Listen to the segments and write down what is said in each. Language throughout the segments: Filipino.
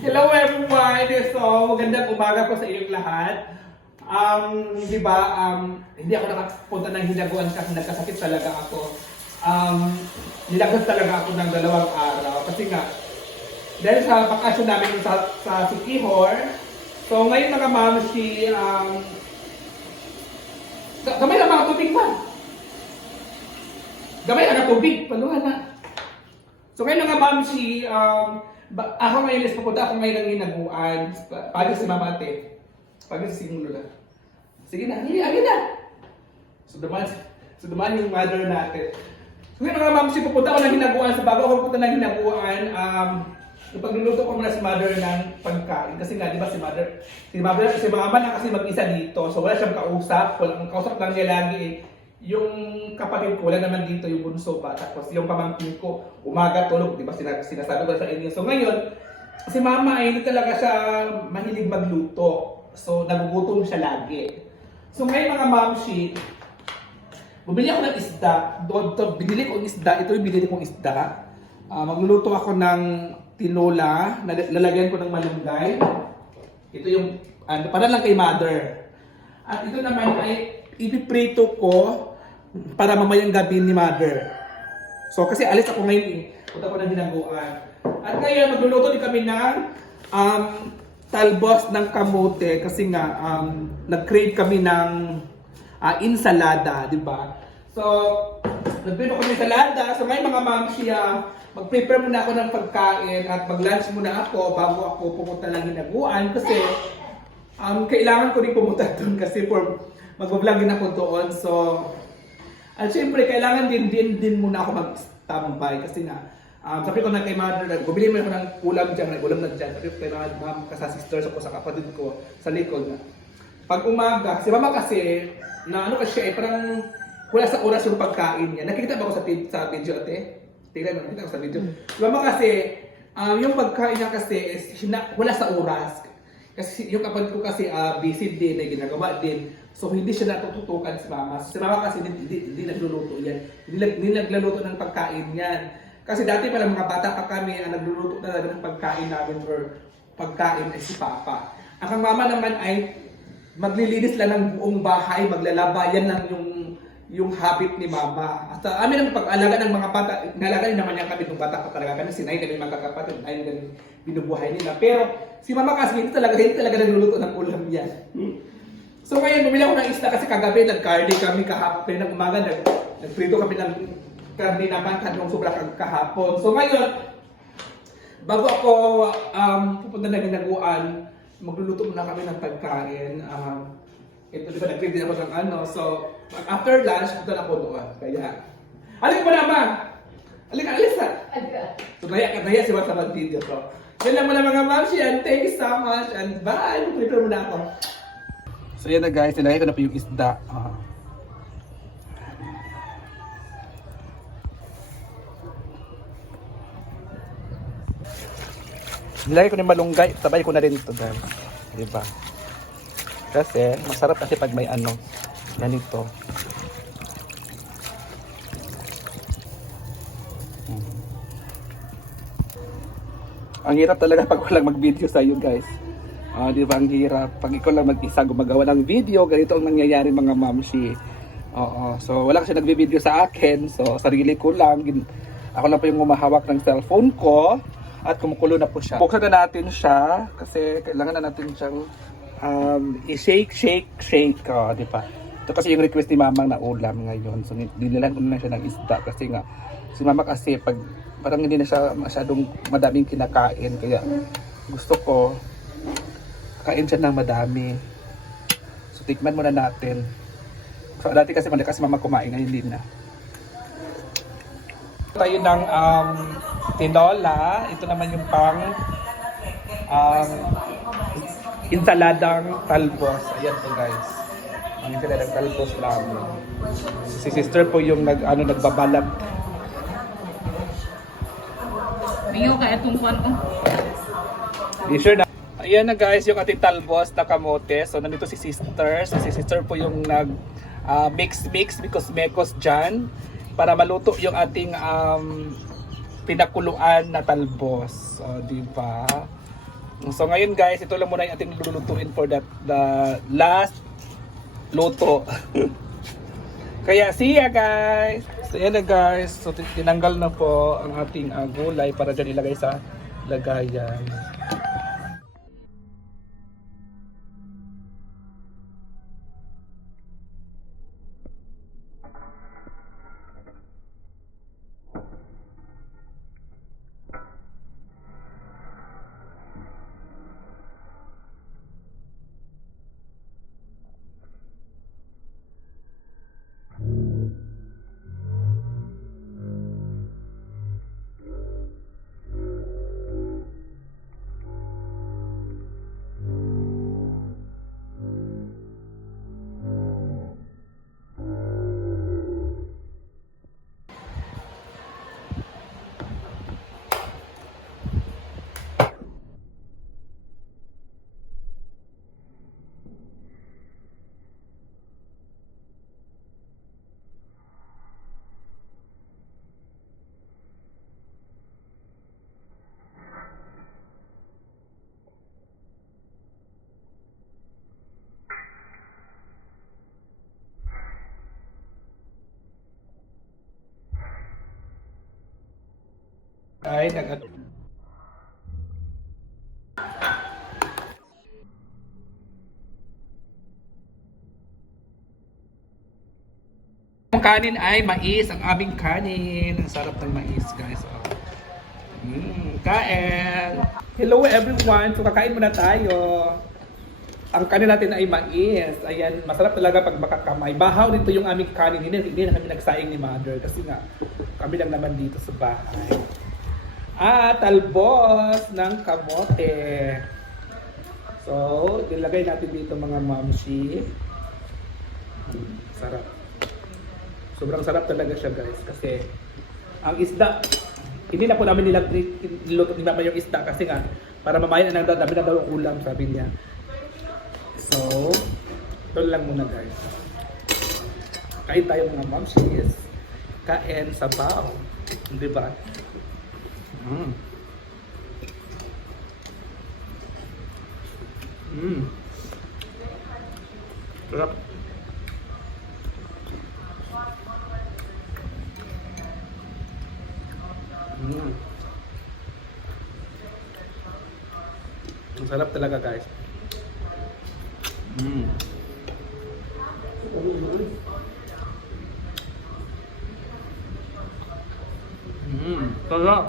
Hello everyone! So, magandang umaga po sa inyong lahat. Di ba, hindi ako nakapunta ng hinaguan kasi nagkasakit talaga ako. Nilagos talaga ako ng 2 araw kasi nga, dahil sa bakasyon namin sa Sikihor, so ngayon mga mamsi, gamay na mga tubig pa. Gamay na tubig, paluhan na. So ngayon mga mamsi, ako ngayon is pupunta ako ngayon ng hinaguan. Pagod si Mama Ate. Pagod si Simulo na. Sige na, agad na. So dumaan yung mother natin. So ngayon mga mamsi, pupunta ako ng hinaguan. So bago ako pupunta ng hinaguan, ipagluluto ko muna si mother ng pagkain. Kasi nga, di ba si mama na kasi mag-isa dito. So wala siyang kausap. Ang kausap lang niya lagi eh. Yung kapatid ko, wala naman dito yung bunso ba. Tapos yung pamangkin ko, umaga tulog, di ba sinasabi ko sa inyo. So ngayon, si mama ay hindi talaga siya mahilig magluto. So nagugutom siya lagi. So ngayon mga mamshi, bumili ako ng isda. Binili ko ng isda. Ito yung binili kong isda. Magluluto ako ng tinola, lalagyan ko ng malunggay. Ito yung, para lang kay mother. At ito naman ay ipiprito ko para mamayang gabi ni mother. So kasi alis ako ngayon, punta ko ng hinaguan. At ngayon magluluto din kami ng talbos ng kamote kasi nga nag-crave kami ng insalada, di ba? So nagprito ko ng insalada. So ngayon mga mamsi, mag-prepare muna ako ng pagkain at mag-lunch muna ako bago ako pumunta ng hinaguan kasi kailangan ko rin pumunta doon kasi mag-vlog din ako doon. So at syempre, kailangan din muna ako mag-standby kasi nga, sabi ko na kay mother, bumili mo ako ng ulam dyan, ulam na dyan. Sabi ko kay ma'am, sa sisters ako, sa kapatid ko, sa likod na. Pag umaga, si mama kasi, na ano kasi siya, parang wala sa oras yung pagkain niya. Nakikita ba ako sa video, ate? Tingnan mo, nakikita ko sa video. Si mama kasi, yung pagkain niya kasi, wala sa oras. Kasi yung kapatid ko kasi busy din, ay ginagawa din. So hindi siya natututukan si mama. Si mama kasi hindi nagluluto yan. Hindi nagluluto ng pagkain yan. Kasi dati pala mga bata pa kami, ang nagluluto talaga ng pagkain namin or pagkain ay si papa. Ang mama naman ay maglilinis lang ng buong bahay, maglalabayan lang yung habit ni mama. At amin ang pag-alaga ng mga bata, nalaga din naman niya kami ng bata pa talaga kami, sinay kami mga kapatid, ayun din binubuhay nila. Pero si mama kasi hindi talaga nagluluto ng ulam yan. So ngayon, bumili ako ng isda kasi kagabi nag-carne kami kahapon ng umaga, nagprito kami ng karne naman kanong sobra kahapon. So ngayon, bago ako pupunta na hinaguan, magluluto muna kami ng pagkain. Ito diba, nag-print din ako ng so after lunch, punta na ako doon. Kaya, alin mo naman! Alin ka, alis na! So naya si Wasa mag-video. So, yan lang muna mga mamsi, and thank you so much, and bye! Prepare muna ako. So yan na guys, nilagay ko na po yung isda. Nilagay ko na yung malunggay, sabay ko na rin ito guys. Diba? Kasi masarap kasi pag may ganito. Ang hirap talaga pag walang mag-video sa iyo guys. Di ba ang hirap? Pag ikaw lang mag-isa gumagawa ng video, ganito ang nangyayari mga mamsi. So wala kasi nagbi-video sa akin. So sarili ko lang. Ako lang po yung humahawak ng cellphone ko. At kumukulo na po siya. Buksan na natin siya. Kasi kailangan na natin siyang i-shake. Di ba? Ito kasi yung request ni mama na ulam ngayon. So dinilan ko na siya ng isda. Kasi nga, si mama kasi parang hindi na siya masyadong madaming kinakain. Kaya gusto ko kain siya ng madami. So tikman muna natin. So dati kasi malakas mama kumain, ngayon hindi na. Tayo ng tinola. Ito naman yung pang insaladang talbos. Ayan po guys. Ang insaladang talbos namin. Si sister po yung nagbabalap. Mayo kaya itong kuwan ko. Sure na. Ayan na guys, yung ating talbos na kamote. So nandito si sister. So si sister po yung mix mekos dyan para maluto yung ating pinakuluan na talbos. O, di ba? So ngayon guys, ito lang muna yung ating lulutuin for the last luto. Kaya see ya guys! So yan na guys, so tinanggal na po ang ating gulay para dyan ilagay sa lagayan. Ay, ang kanin ay mais, ang aming kanin. Ang sarap ng mais, guys. Oh. Kain! Hello everyone! So kakain muna tayo. Ang kanin natin ay mais. Ayan, masarap talaga pag makakamay. Bahaw dito yung aming kanin. Hindi na kami nagsaing ni Mother kasi nga kami lang naman dito sa bahay. Talbos ng kamote. So, nilagay natin dito mga mamshi. Sarap. Sobrang sarap talaga siya guys kasi ang isda, hindi na po namin niluto ni Mama yung isda kasi nga para mamaya na dami na daw ang ulam sabi niya. So, ito lang muna guys. Kain tayo mga mamshis. Kain sabaw. Di ba? Sarap. Ang sarap talaga guys. Sarap.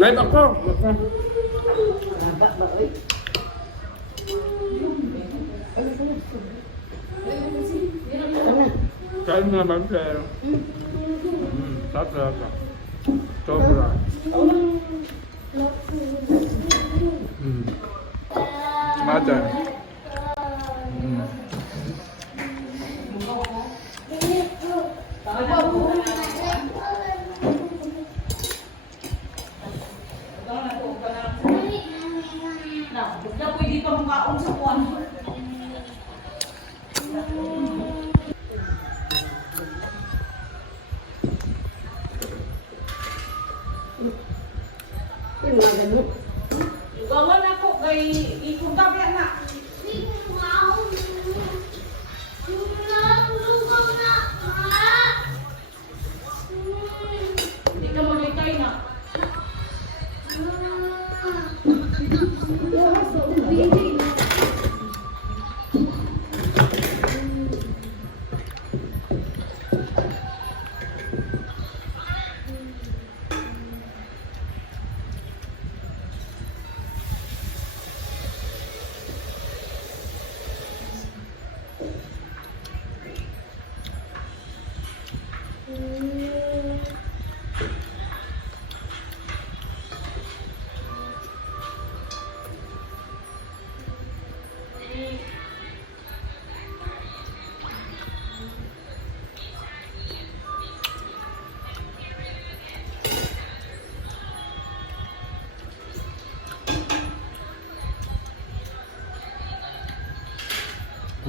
Live ako. Kain naman sir. Sarap. Sobra. Mother. Na pwede pa makaon sa kuwan. Gawan ako kay ipunta ba na. Hindi ka maglikay na.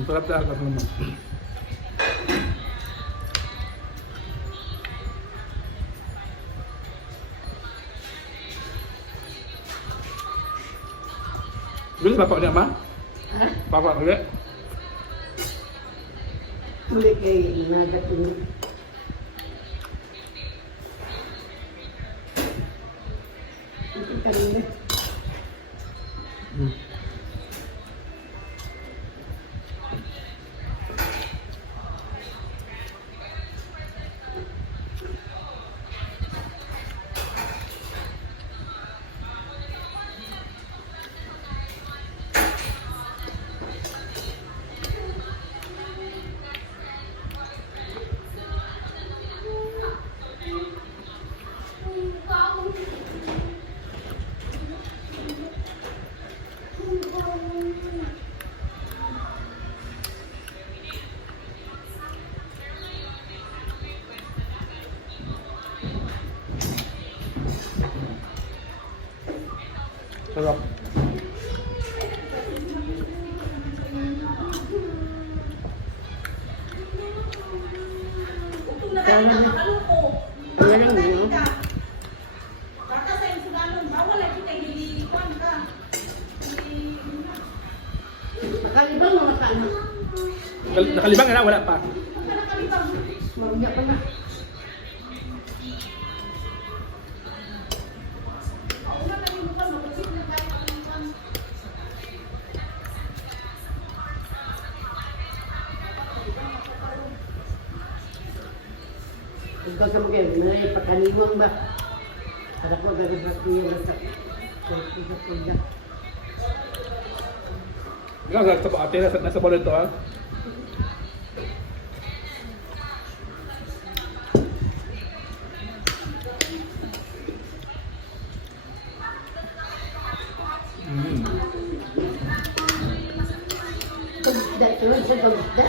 Ang sarap talaga naman. Gusto bapak niya, Ma? Ha? Bapak ulit? Muli kay nagating. Ito kanina. Hmm. Sarap. Kung nakain ka, makaluko. Ano lang Makain yun? ka. Baka sa yung suganon, bawal lagi tayo nililikuan ka. Nakalibang mga sana. Nakalibang na, wala pa. Pagka nakalibang, Marunga pa na. kauna na yung mukhang mag-usip na tayo kalibang. Ikaw sa mga may pagkaliwang ba? Anak mo gagawin sa kuya sa kuya. Ikaw, sa ate, nasa balo ito, ha? Pagda, tulad sa pagda.